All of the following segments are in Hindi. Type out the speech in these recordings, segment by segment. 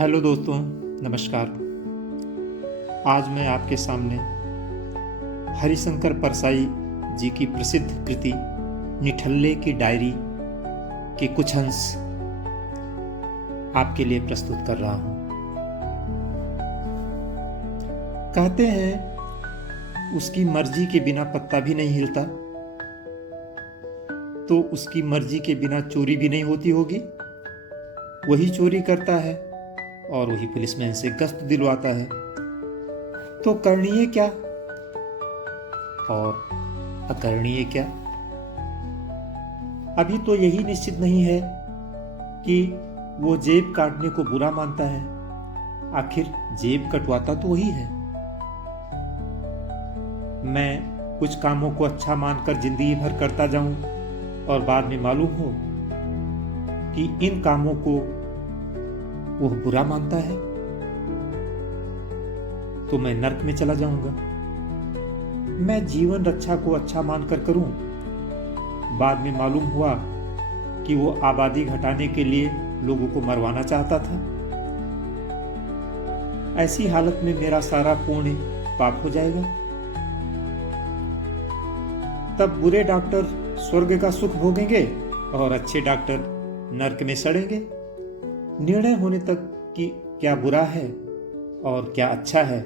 हेलो दोस्तों, नमस्कार। आज मैं आपके सामने हरिशंकर परसाई जी की प्रसिद्ध कृति निठल्ले की डायरी के कुछ अंश आपके लिए प्रस्तुत कर रहा हूं। कहते हैं उसकी मर्जी के बिना पत्ता भी नहीं हिलता, तो उसकी मर्जी के बिना चोरी भी नहीं होती होगी। वही चोरी करता है और वही पुलिसमैन से गश्त दिलवाता है। तो करणीय क्या और अकरणीय क्या? अभी तो यही निश्चित नहीं है कि वो जेब काटने को बुरा मानता है। आखिर जेब कटवाता तो वही है। मैं कुछ कामों को अच्छा मानकर जिंदगी भर करता जाऊं और बाद में मालूम हो कि इन कामों को वो बुरा मानता है, तो मैं नर्क में चला जाऊंगा। मैं जीवन रक्षा को अच्छा मानकर करूं, बाद में मालूम हुआ कि वो आबादी घटाने के लिए लोगों को मरवाना चाहता था। ऐसी हालत में मेरा सारा पुण्य पाप हो जाएगा। तब बुरे डॉक्टर स्वर्ग का सुख भोगेंगे और अच्छे डॉक्टर नर्क में सड़ेंगे। निर्णय होने तक कि क्या बुरा है और क्या अच्छा है,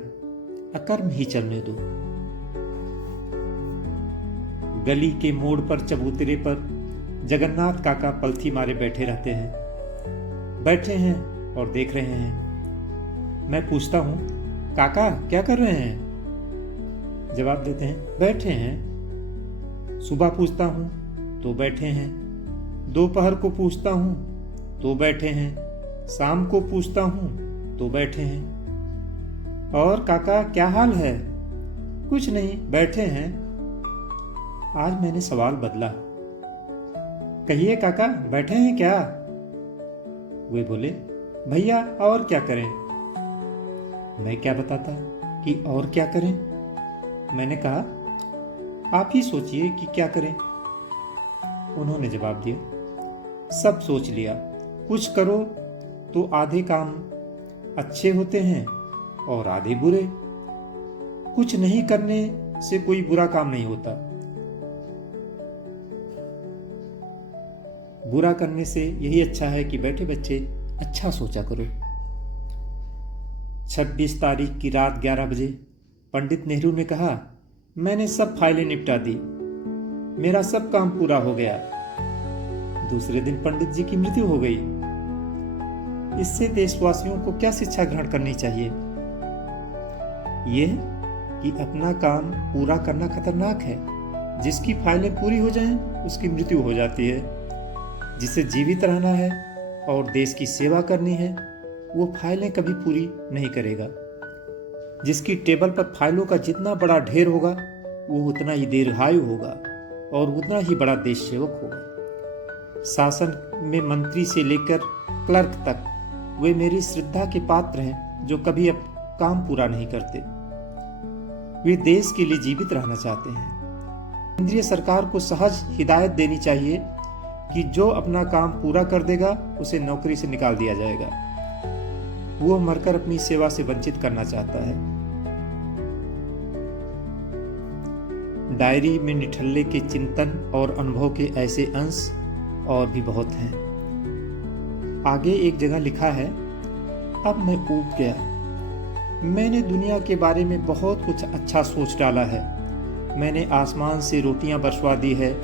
अकर्म ही चलने दो। गली के मोड़ पर चबूतरे पर जगन्नाथ काका पलथी मारे बैठे रहते हैं। बैठे हैं और देख रहे हैं। मैं पूछता हूं, काका क्या कर रहे हैं? जवाब देते हैं, बैठे हैं। सुबह पूछता हूं तो बैठे हैं। दोपहर को पूछता हूं तो बैठे हैं। शाम को पूछता हूं तो बैठे हैं। और काका क्या हाल है? कुछ नहीं, बैठे हैं। आज मैंने सवाल बदला। कहिए काका, बैठे हैं क्या? वे बोले, भैया और क्या करें? मैं क्या बताता कि और क्या करें। मैंने कहा, आप ही सोचिए कि क्या करें। उन्होंने जवाब दिया, सब सोच लिया। कुछ करो तो आधे काम अच्छे होते हैं और आधे बुरे। कुछ नहीं करने से कोई बुरा काम नहीं होता। बुरा करने से यही अच्छा है कि बैठे बच्चे अच्छा सोचा करो। 26 तारीख की रात 11 बजे पंडित नेहरू ने कहा, मैंने सब फाइलें निपटा दी, मेरा सब काम पूरा हो गया। दूसरे दिन पंडित जी की मृत्यु हो गई। इससे देशवासियों को क्या शिक्षा ग्रहण करनी चाहिए? यह कि अपना काम पूरा करना खतरनाक है। जिसकी फाइलें पूरी हो जाएं, उसकी मृत्यु हो जाती है। जिसे जीवित रहना है और देश की सेवा करनी है, वो फाइलें कभी पूरी नहीं करेगा। जिसकी टेबल पर फाइलों का जितना बड़ा ढेर होगा, वो उतना ही दीर्घायु होगा और उतना ही बड़ा देश सेवक होगा। शासन में मंत्री से लेकर क्लर्क तक वे मेरी श्रद्धा के पात्र हैं, जो कभी अब काम पूरा नहीं करते। वे देश के लिए जीवित रहना चाहते हैं। केंद्रीय सरकार को सहज हिदायत देनी चाहिए कि जो अपना काम पूरा कर देगा, उसे नौकरी से निकाल दिया जाएगा। वो मरकर अपनी सेवा से वंचित करना चाहता है। डायरी में निठल्ले के चिंतन और अनुभव के ऐसे अंश और भी बहुत हैं। आगे एक जगह लिखा है, अब मैं ऊब गया। मैंने दुनिया के बारे में बहुत कुछ अच्छा सोच डाला है। मैंने आसमान से रोटियां बरसवा दी है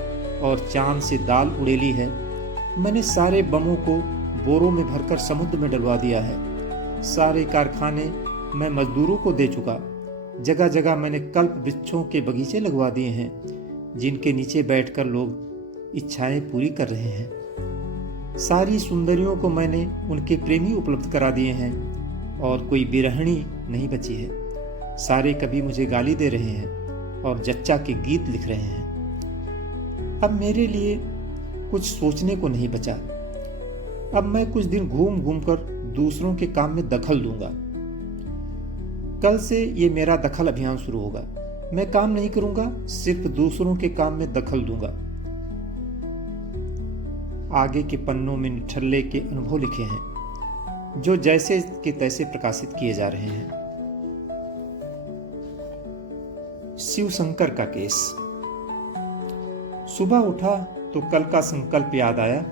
और चांद से दाल उड़ेली है। मैंने सारे बमों को बोरों में भरकर समुद्र में डलवा दिया है। सारे कारखाने मैं मजदूरों को दे चुका। जगह जगह मैंने कल्प वृक्षों के बगीचे लगवा दिए हैं, जिनके नीचे बैठकर लोग इच्छाएं पूरी कर रहे हैं। सारी सुंदरियों को मैंने उनके प्रेमी उपलब्ध करा दिए हैं और कोई बिरहणी नहीं बची है। सारे कवि मुझे गाली दे रहे हैं और जच्चा के गीत लिख रहे हैं। अब मेरे लिए कुछ सोचने को नहीं बचा। अब मैं कुछ दिन घूम घूम कर दूसरों के काम में दखल दूंगा। कल से ये मेरा दखल अभियान शुरू होगा। मैं काम नहीं करूंगा, सिर्फ दूसरों के काम में दखल दूंगा। आगे के पन्नों में निठल्ले के अनुभव लिखे हैं। जो जैसे के तैसे प्रकाशित किए जा रहे हैं। शिव शंकर का केस। सुबह उठा तो कल का संकल्प याद आया,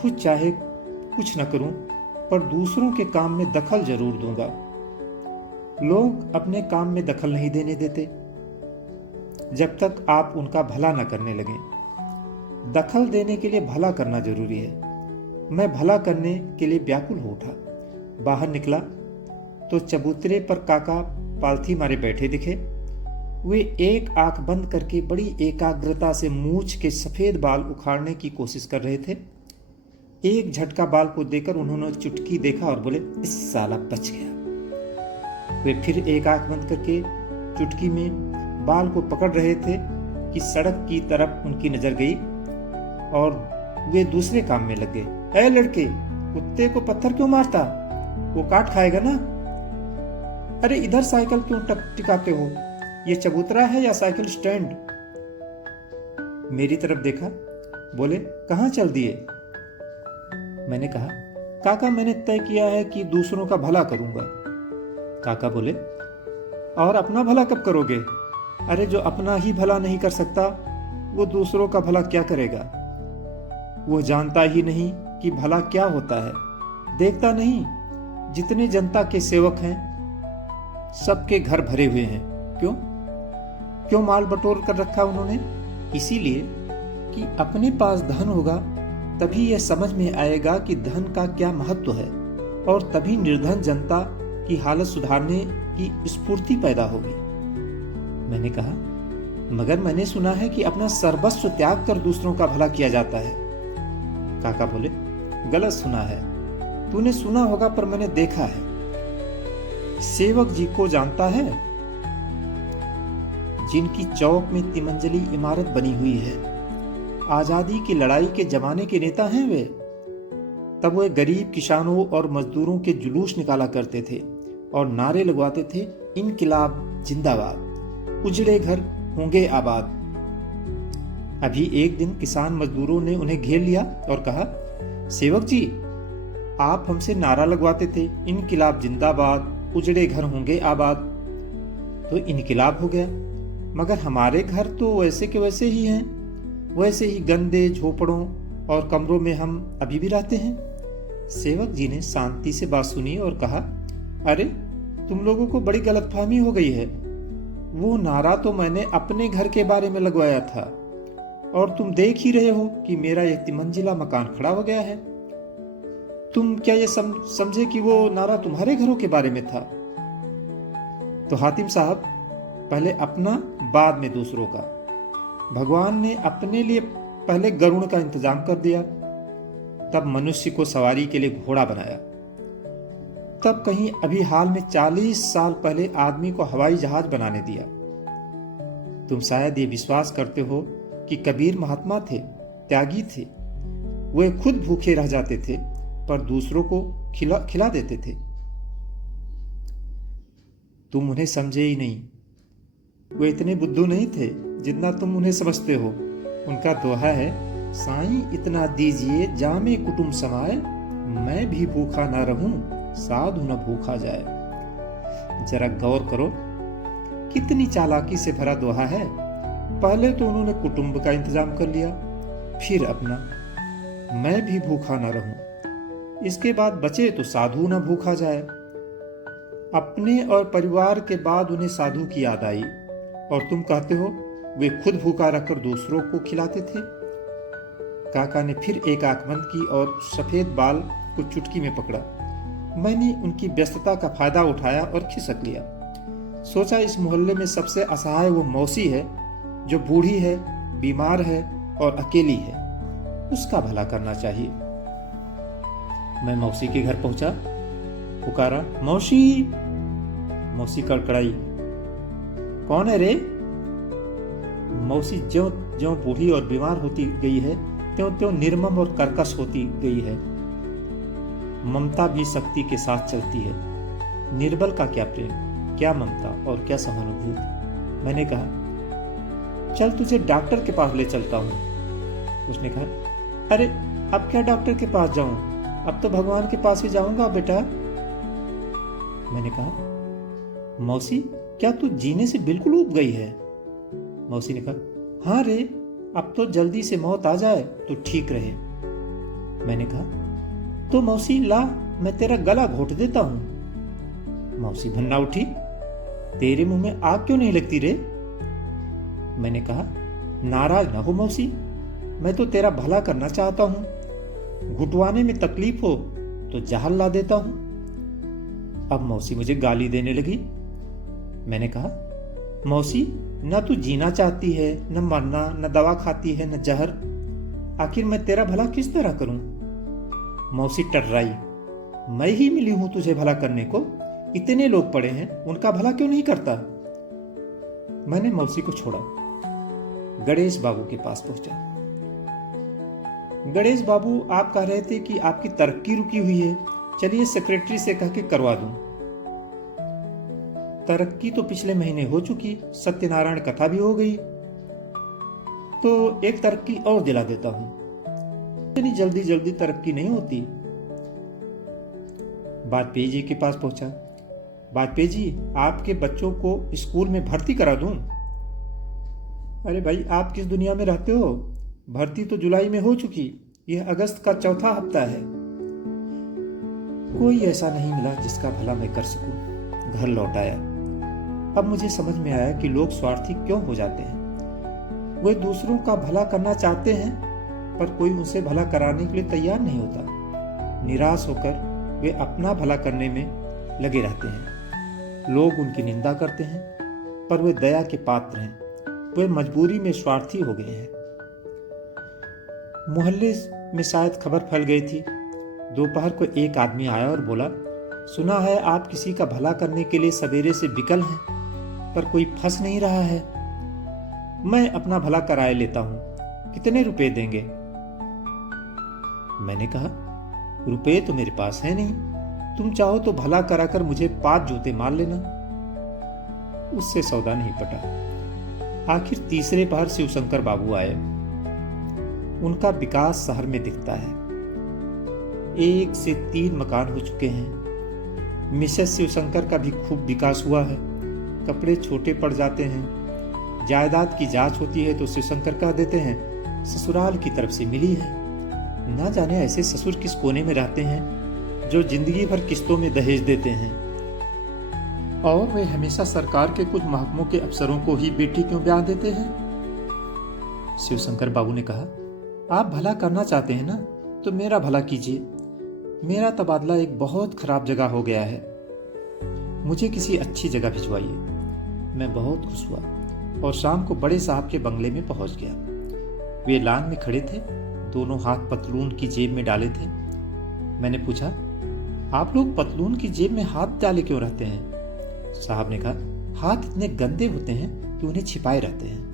खुद चाहे कुछ न करूं पर दूसरों के काम में दखल जरूर दूंगा। लोग अपने काम में दखल नहीं देने देते जब तक आप उनका भला न करने लगें। दखल देने के लिए भला करना जरूरी है। मैं भला करने के लिए व्याकुल हो उठा। बाहर निकला तो चबूतरे पर काका पालथी मारे बैठे दिखे। वे एक आंख बंद करके बड़ी एकाग्रता से मूंछ के सफेद बाल उखाड़ने की कोशिश कर रहे थे। एक झटका बाल को देकर उन्होंने चुटकी देखा और बोले, इस साला बच गया। वे फिर एक आंख बंद करके चुटकी में बाल को पकड़ रहे थे कि सड़क की तरफ उनकी नजर गई और वे दूसरे काम में लग गए। ऐ लड़के, कुत्ते को पत्थर क्यों मारता? वो काट खाएगा ना। अरे इधर साइकिल क्यों टिकाते हो? ये चबूतरा है या साइकिल स्टैंड? मेरी तरफ देखा, बोले, कहां चल दिए? मैंने कहा, काका मैंने तय किया है कि दूसरों का भला करूंगा। काका बोले, और अपना भला कब करोगे? अरे जो अपना ही भला नहीं कर सकता वो दूसरों का भला क्या करेगा? वो जानता ही नहीं कि भला क्या होता है। देखता नहीं जितने जनता के सेवक हैं सबके घर भरे हुए हैं। क्यों माल बटोर कर रखा उन्होंने? इसीलिए कि अपने पास धन होगा तभी यह समझ में आएगा कि धन का क्या महत्व है और तभी निर्धन जनता की हालत सुधारने की स्फूर्ति पैदा होगी। मैंने कहा, मगर मैंने सुना है कि अपना सर्वस्व त्याग कर दूसरों का भला किया जाता है। काका बोले, गलत सुना है। तूने सुना होगा पर मैंने देखा है। सेवक जी को जानता है, जिनकी चौक में तिमंजली इमारत बनी हुई है। आजादी की लड़ाई के जमाने के नेता हैं वे। तब वे गरीब किसानों और मजदूरों के जुलूस निकाला करते थे और नारे लगवाते थे, इनकिलाब जिंदाबाद, उजड़े घर होंगे आबाद। अभी एक दिन किसान मजदूरों ने उन्हें घेर लिया और कहा, सेवक जी, आप हमसे नारा लगवाते थे, इनकिलाब जिंदाबाद, उजड़े घर होंगे आबाद। तो इनकिलाब हो गया, मगर हमारे घर तो वैसे के वैसे ही हैं। वैसे ही गंदे झोपड़ों और कमरों में हम अभी भी रहते हैं। सेवक जी ने शांति से बात सुनी और कहा, अरे तुम लोगों को बड़ी गलतफहमी हो गई है। वो नारा तो मैंने अपने घर के बारे में लगवाया था और तुम देख ही रहे हो कि मेरा एक तिमंजिला मकान खड़ा हो गया है। तुम क्या ये समझे कि वो नारा तुम्हारे घरों के बारे में था? तो हातिम साहब, पहले अपना बाद में दूसरों का। भगवान ने अपने लिए पहले गरुड़ का इंतजाम कर दिया, तब मनुष्य को सवारी के लिए घोड़ा बनाया, तब कहीं अभी हाल में 40 साल पहले आदमी को हवाई जहाज बनाने दिया। तुम शायद ये विश्वास करते हो कि कबीर महात्मा थे, त्यागी थे। वे खुद भूखे रह जाते थे पर दूसरों को खिला देते थे। तुम उन्हें समझे ही नहीं। वे इतने बुद्धू नहीं थे जितना तुम उन्हें समझते हो। उनका दोहा है, साईं इतना दीजिए जामे कुटुंब समाए, मैं भी भूखा ना रहूं साधु न भूखा जाए। जरा गौर करो, कितनी चालाकी से भरा दोहा है। पहले तो उन्होंने कुटुंब का इंतजाम कर लिया, फिर अपना, मैं भी भूखा ना रहूं। इसके बाद बचे तो साधु न भूखा जाए। अपने और परिवार के बाद उन्हें साधु की याद आई और तुम कहते हो वे खुद भूखा रखकर दूसरों को खिलाते थे। काका ने फिर एक आंख बंद की और सफेद बाल को चुटकी में पकड़ा। मैंने उनकी व्यस्तता का फायदा उठाया और खिसक लिया। सोचा इस मोहल्ले में सबसे असहाय वो मौसी है जो बूढ़ी है, बीमार है और अकेली है। उसका भला करना चाहिए। मैं मौसी के घर पहुंचा, पुकारा, मौसी। मौसी कड़कड़ाई, कौन है रे? मौसी ज्यों ज्यों बूढ़ी और बीमार होती गई है त्यों त्यों निर्मम और कर्कश होती गई है। ममता भी शक्ति के साथ चलती है। निर्बल का क्या प्रेम, क्या ममता और क्या सहानुभूति। मैंने कहा, चल तुझे डॉक्टर के पास ले चलता हूं। उसने कहा, अरे अब क्या डॉक्टर के पास जाऊं, अब तो भगवान के पास ही जाऊंगा बेटा। मैंने कहा, मौसी क्या तू जीने से बिल्कुल ऊब गई है? मौसी ने कहा, हाँ रे, अब तो जल्दी से मौत आ जाए तो ठीक रहे। मैंने कहा, तो मौसी ला, मैं तेरा गला घोट देता हूं। मौसी भन्ना उठी, तेरे मुंह में आग क्यों नहीं लगती रे? मैंने कहा, नाराज ना हो मौसी, मैं तो तेरा भला करना चाहता हूं। घुटवाने में तकलीफ हो तो जहर ला देता हूं। अब मौसी मुझे गाली देने लगी। मैंने कहा, मौसी न तू जीना चाहती है, न मरना, न दवा खाती है, न जहर। आखिर मैं तेरा भला किस तरह करूं? मौसी टर्राई, मैं ही मिली हूं तुझे भला करने को? इतने लोग पड़े हैं, उनका भला क्यों नहीं करता? मैंने मौसी को छोड़ा, गणेश बाबू के पास पहुंचा। गणेश बाबू, आप कह रहे थे कि आपकी तरक्की रुकी हुई है, चलिए सेक्रेटरी से कह के करवा दूं। तरक्की तो पिछले महीने हो चुकी, सत्यनारायण कथा भी हो गई, तो एक तरक्की और दिला देता हूं। इतनी जल्दी जल्दी तरक्की नहीं होती। वाजपेयी जी के पास पहुंचा। वाजपेयी जी, आपके बच्चों को स्कूल में भर्ती करा दूं? अरे भाई, आप किस दुनिया में रहते हो? भर्ती तो जुलाई में हो चुकी, यह अगस्त का चौथा हफ्ता है। कोई ऐसा नहीं मिला जिसका भला मैं कर सकूं। घर लौट आया। अब मुझे समझ में आया कि लोग स्वार्थी क्यों हो जाते हैं। वे दूसरों का भला करना चाहते हैं, पर कोई उनसे भला कराने के लिए तैयार नहीं होता। निराश होकर वे अपना भला करने में लगे रहते हैं। लोग उनकी निंदा करते हैं, पर वे दया के पात्र हैं। वे मजबूरी में स्वार्थी हो गए हैं। मोहल्ले में शायद खबर फैल गई थी। दोपहर को एक आदमी आया और बोला, सुना है आप किसी का भला करने के लिए सवेरे से विकल हैं, पर कोई फंस नहीं रहा है। मैं अपना भला कराए लेता हूं, कितने रुपए देंगे? मैंने कहा, रुपए तो मेरे पास है नहीं, तुम चाहो तो भला कराकर मुझे 5 जूते मार लेना। उससे सौदा नहीं पटा। आखिर तीसरे पहर शिवशंकर बाबू आए। उनका विकास शहर में दिखता है। 1 से 3 मकान हो चुके हैं। मिसेस शिवशंकर का भी खूब विकास हुआ है। कपड़े छोटे पड़ जाते हैं। जायदाद की जांच होती है तो शिवशंकर कह देते हैं ससुराल की तरफ से मिली है। ना जाने ऐसे ससुर किस कोने में रहते हैं जो जिंदगी भर किस्तों में दहेज देते हैं। और वे हमेशा सरकार के कुछ महकमों के अफसरों को ही बेटी क्यों ब्याह देते हैं? शिवशंकर बाबू ने कहा, आप भला करना चाहते हैं ना, तो मेरा भला कीजिए। मेरा तबादला एक बहुत खराब जगह हो गया है, मुझे किसी अच्छी जगह भिजवाइए। मैं बहुत खुश हुआ और शाम को बड़े साहब के बंगले में पहुंच गया। वे लान में खड़े थे, दोनों हाथ पतलून की जेब में डाले थे। मैंने पूछा, आप लोग पतलून की जेब में हाथ डाले क्यों रहते हैं? साहब ने कहा, हाथ इतने गंदे होते हैं कि उन्हें छिपाए रहते हैं।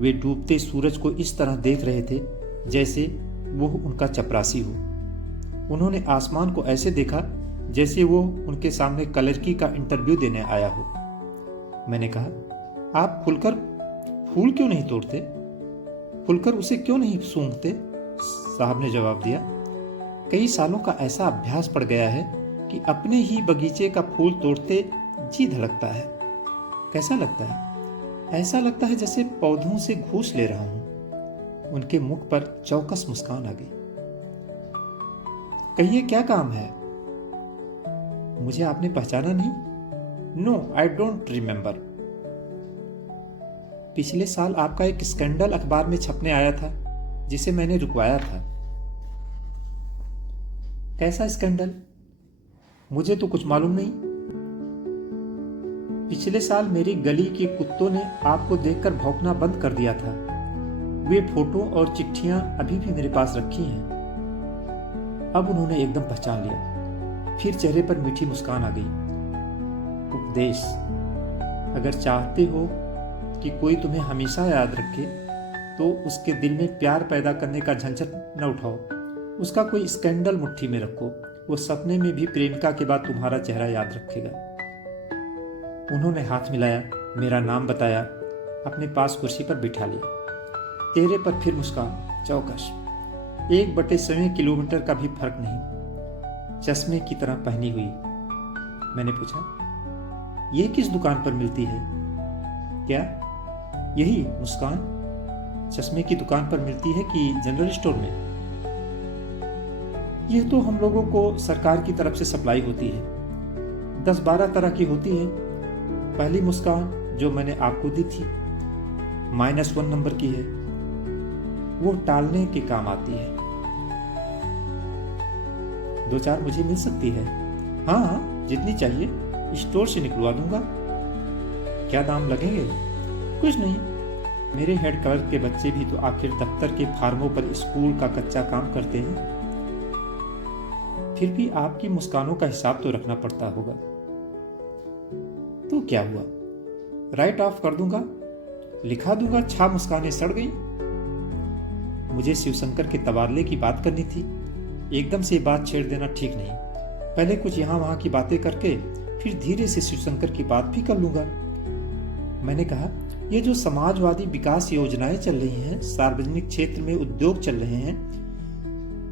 वे डूबते सूरज को इस तरह देख रहे थे जैसे वो उनका चपरासी हो। उन्होंने आसमान को ऐसे देखा जैसे वो उनके सामने क्लर्की का इंटरव्यू देने आया हो। मैंने कहा, आप खुलकर फूल क्यों नहीं तोड़ते? खुलकर उसे क्यों नहीं सूंघते? साहब ने जवाब दिया, कई सालों का ऐसा अभ्यास पड़ गया है कि अपने ही बगीचे का फूल तोड़ते जी धड़कता है। कैसा लगता है? ऐसा लगता है जैसे पौधों से घूस ले रहा हूं। उनके मुख पर चौकस मुस्कान आ गई। कहिए, क्या काम है? मुझे आपने पहचाना नहीं? No, I don't remember. पिछले साल आपका एक स्कैंडल अखबार में छपने आया था जिसे मैंने रुकवाया था। कैसा स्कैंडल? मुझे तो कुछ मालूम नहीं। पिछले साल मेरी गली के कुत्तों ने आपको देखकर भौंकना बंद कर दिया था। वे फोटो और चिट्ठियां अभी भी मेरे पास रखी हैं। अब उन्होंने एकदम पहचान लिया। फिर चेहरे पर मीठी मुस्कान आ गई। उपदेश, अगर चाहते हो कि कोई तुम्हें हमेशा याद रखे तो उसके दिल में प्यार पैदा करने का झंझट न उठाओ। उसका कोई स्कैंडल मुट्ठी में रखो, वो सपने में भी प्रेमिका के बाद तुम्हारा चेहरा याद रखेगा। उन्होंने हाथ मिलाया, मेरा नाम बताया, अपने पास कुर्सी पर बिठा लिया। चेहरे पर फिर मुस्कान, चौकस। 1/6 किलोमीटर का भी फर्क नहीं, चश्मे की तरह पहनी हुई। मैंने पूछा, ये किस दुकान पर मिलती है? क्या यही मुस्कान चश्मे की दुकान पर मिलती है कि जनरल स्टोर में? यह तो हम लोगों को सरकार की तरफ से सप्लाई होती है, 10-12 तरह की होती है। पहली मुस्कान जो मैंने आपको दी थी -1 नंबर की है, वो टालने के काम आती है। 2-4 मुझे मिल सकती है? हाँ, जितनी चाहिए स्टोर से निकलवा दूंगा। क्या दाम लगेंगे? कुछ नहीं, मेरे हेड क्लर्क के बच्चे भी तो आखिर दफ्तर के फार्मों पर स्कूल का कच्चा काम करते हैं। फिर भी आपकी मुस्कानों का हिसाब तो रखना पड़ता होगा। तो क्या हुआ, राइट ऑफ कर दूंगा, लिखा दूंगा 6 मुस्कानें सड़ गई। मुझे शिवशंकर के तबादले की बात करनी थी, एकदम से बात छेड़ देना ठीक नहीं। पहले कुछ यहां वहां की बातें करके फिर धीरे से शिवशंकर की बात भी कर लूंगा। मैंने कहा, ये जो समाजवादी विकास योजनाएं चल रही हैं, सार्वजनिक क्षेत्र में उद्योग चल रहे हैं,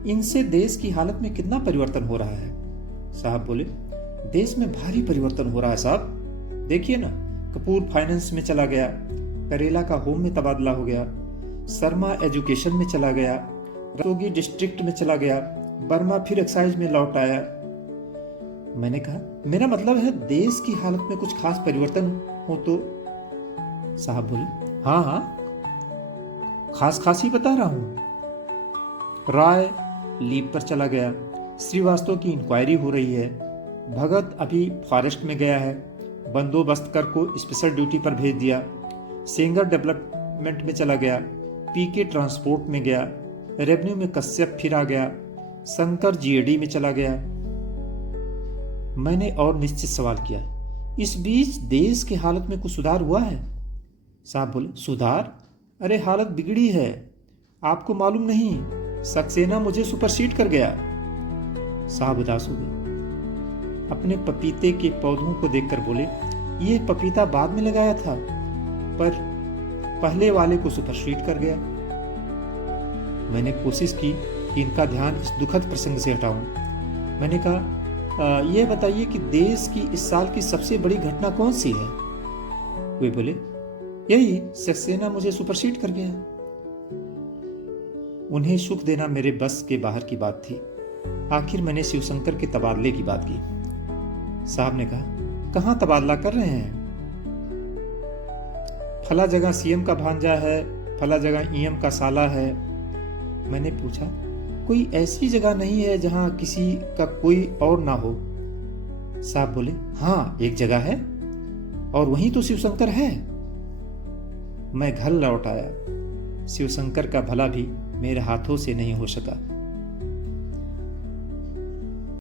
इनसे देश की हालत में कितना परिवर्तन हो रहा है? साहब बोले, देश में भारी परिवर्तन हो रहा है साहब। देखिए ना, कपूर फाइनेंस में चला गया, करेला का होम में तबादला हो गया, शर्मा एजुकेशन में चला गया, रतोगी डिस्ट्रिक्ट में चला गया, बर्मा फिर एक्साइज में लौट आया। मैंने कहा, मेरा मतलब है देश की हालत में कुछ खास परिवर्तन हो तो? साहब बोले, हाँ हाँ, खास ही बता रहा हूं। राय लीव पर चला गया, श्रीवास्तव की इंक्वायरी हो रही है, भगत अभी फॉरेस्ट में गया है, बंदोबस्त कर को स्पेशल ड्यूटी पर भेज दिया, सेंगर डेवलपमेंट में चला गया, पीके ट्रांसपोर्ट में गया, रेवेन्यू में कश्यप फिर आ गया, शंकर जीएडी में चला गया। मैंने और निश्चित सवाल किया, इस बीच देश की हालत में कुछ सुधार हुआ है? साहब बोले, सुधार? अरे हालत बिगड़ी है, आपको मालूम नहीं, सक्सेना मुझे सुपरसीड कर गया। साहब उदास हो गए, अपने पपीते के पौधों को देखकर बोले, ये पपीता बाद में लगाया था, पर पहले वाले को सुपरसीड कर गया। मैंने कोशिश की कि इनका ध्यान इस दुखद प्रसंग से हटाऊं। मैंने कहा, यह बताइए कि देश की इस साल की सबसे बड़ी घटना कौन सी है? वे बोले, यही सक्सेना मुझे सुपरसीड कर गया। उन्हें सुख देना मेरे बस के बाहर की बात थी। आखिर मैंने शिवशंकर के तबादले की बात की। साहब ने कहा, कहां तबादला कर रहे हैं? फला जगह सीएम का भांजा है, फला जगह ईएम का साला है। मैंने पूछा, कोई ऐसी जगह नहीं है जहां किसी का कोई और ना हो? साहब बोले, हाँ एक जगह है, और वहीं तो शिवशंकर है। मैं घर लौट आया। शिवशंकर का भला भी मेरे हाथों से नहीं हो सका।